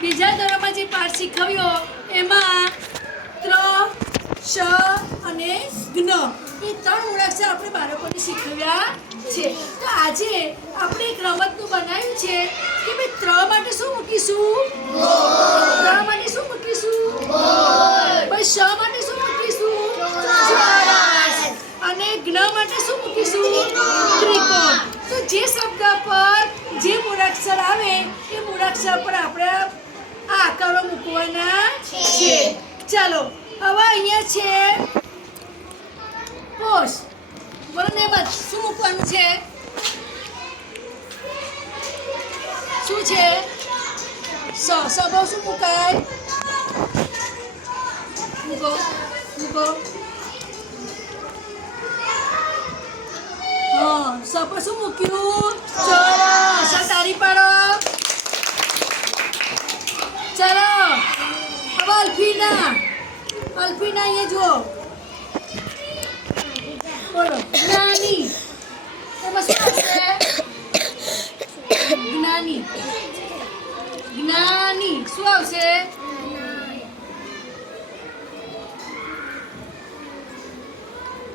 બીજા ધોરણમાં જે પાઠ શીખવ્યો એમાં ત્ર, શ અને જ્ઞ એ 3 મૂળાક્ષર આપણે બાળકોને શીખવ્યા છે. તો આજે આપણે એક રમતનું બનાવ્યું છે કે ભાઈ ત્ર માટે શું મૂકીશું? ત્ર માટે શું મૂકીશું? ભાઈ શ માટે શું મૂકીશું? ચોરસ. અને જ્ઞ માટે શું મૂકીશું? ત્રિકોણ. તો જે શબ્દ પર જે મૂળાક્ષર આવે એ મૂળાક્ષર પર આપણે આ આકારો મૂકવાના છે. ચાલો હવે અહીંયા છે પોષ. બોલો ને બસ શું મૂકવાનું છે? શું છે? સબો શું મુકાય? મૂકો મૂકો. હા સબ શું મૂક્યું? ચોરસ. તારી પાડો. ચાલો હવે અલ્ફીના અહીંયા જુઓ. બોલો જ્ઞાની. એમાં શું આવશે? જ્ઞાની. જ્ઞાની શું આવશે?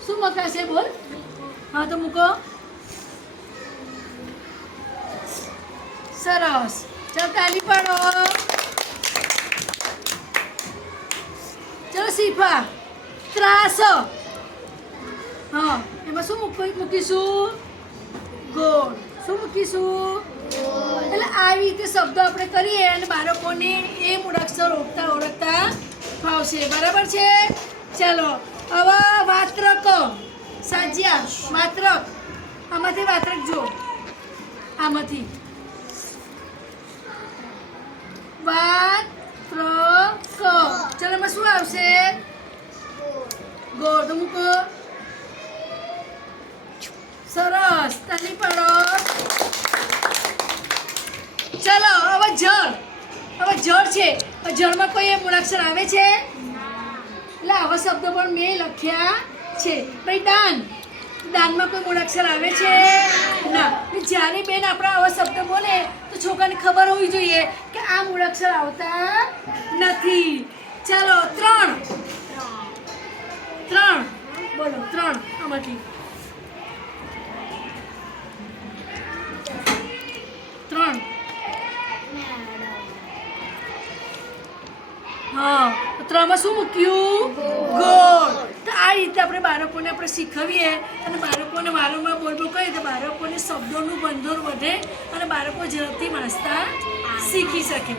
શું મકાશે? બોલ. હા તો મૂકો. સરસ. ચાલ તાલી પાડો. ચલો શીફા. ત્રાસ. હા એમાં શું મૂકીશું? ગોળ. શું મૂકીશું? એટલે આવી રીતે શબ્દો આપણે કરીએ અને બાળકોને એ મૂળાક્ષર ઓળખતા ફાવશે. બરાબર છે? ચાલો હવે વાત્રક. સાજ્યા વાત્રક. આમાંથી વાત્રક જો. આમાંથી વાત્રક. ચાલો એમાં શું આવશે? ગોળ. તો મૂકો. સરસ. તાલી પાડો. ચાલો હવે જળ. જળ છે. જળમાં કોઈ મૂળાક્ષર આવે છે? એટલે આવા શબ્દો પણ મેં લખ્યા છે. ભાઈ દાન. દાનમાં કોઈ મૂળાક્ષર આવે છે? ના. જ્યારે બેન આપણા આવા શબ્દ બોલે તો છોકરાને ખબર હોવી જોઈએ કે આ મૂળાક્ષર આવતા નથી. ચાલો 3. બોલો 3 આમાંથી 3. હા 3માં શું મૂક્યું? ગોળ. તો આ રીતે આપણે બાળકોને શીખવીએ અને બાળકોને વારંવાર બોલવું કહીએ તો બાળકોને શબ્દોનું ભંડોળ વધે અને બાળકો ઝડપથી વાંચતા શીખી શકે.